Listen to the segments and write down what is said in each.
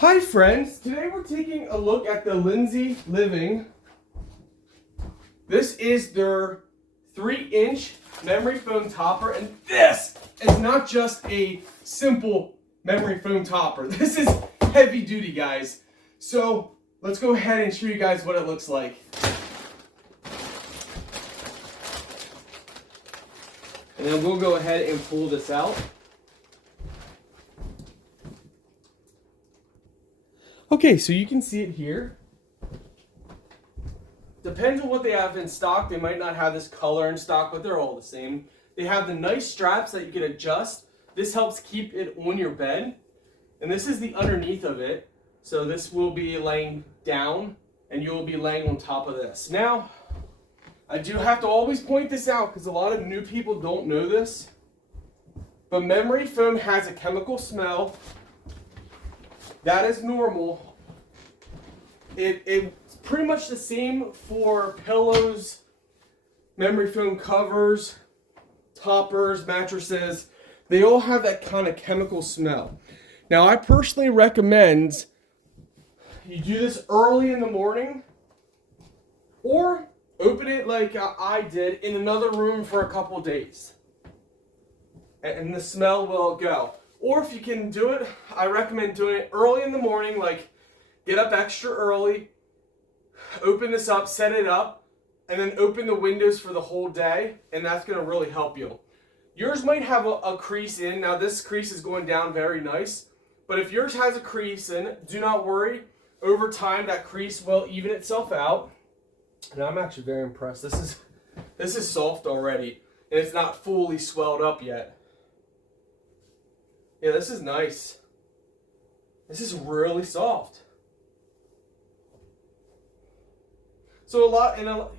Hi friends, today we're taking a look at the Linsy Living. This is their 3-inch memory foam topper, and this is not just a simple memory foam topper. This is heavy duty, guys. So let's go ahead and show you guys what it looks like. And then we'll go ahead and pull this out. Okay, so you can see it here. Depends on what they have in stock. They might not have this color in stock, but they're all the same. They have the nice straps that you can adjust. This helps keep it on your bed. And this is the underneath of it. So this will be laying down, and you will be laying on top of this. Now, I do have to always point this out because a lot of new people don't know this. But memory foam has a chemical smell. That is normal. It's pretty much the same for pillows, memory foam covers, toppers, mattresses. They all have that kind of chemical smell. Now, I personally recommend you do this early in the morning, or open it like I did in another room for a couple days, and the smell will go. Or if you can do it, I recommend doing it early in the morning, like get up extra early, open this up, set it up, and then open the windows for the whole day, and that's going to really help you. Yours might have a crease in. Now this crease is going down very nice, but if yours has a crease in, do not worry. Over time, that crease will even itself out. And I'm actually very impressed. This is soft already, and it's not fully swelled up yet. Yeah, this is nice. This is really soft. So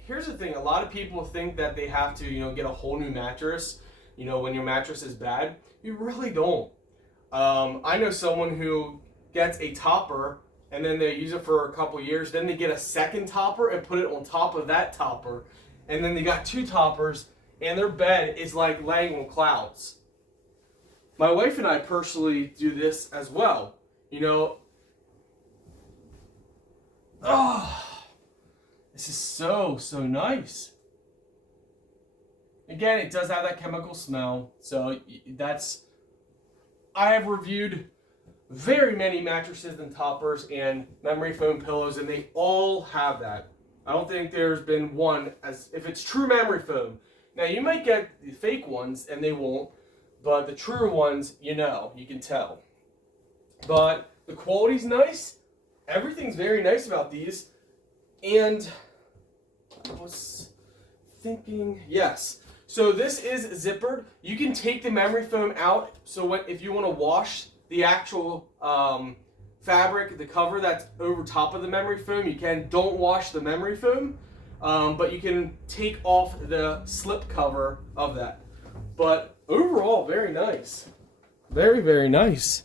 here's the thing. A lot of people think that they have to, get a whole new mattress, when your mattress is bad. You really don't. I know someone who gets a topper, and then they use it for a couple years. Then they get a second topper and put it on top of that topper. And then they got 2 toppers, and their bed is like laying on clouds. My wife and I personally do this as well. This is so nice. Again, it does have that chemical smell. So I have reviewed very many mattresses and toppers and memory foam pillows, and they all have that. I don't think there's been one, if it's true memory foam. Now, you might get the fake ones, and they won't. But the truer ones, you can tell. But the quality's nice. Everything's very nice about these. And I was thinking, yes. So this is zippered. You can take the memory foam out. So if you want to wash the actual fabric, the cover that's over top of the memory foam, you can. Don't wash the memory foam. But you can take off the slip cover of that. But overall, very nice. Very nice.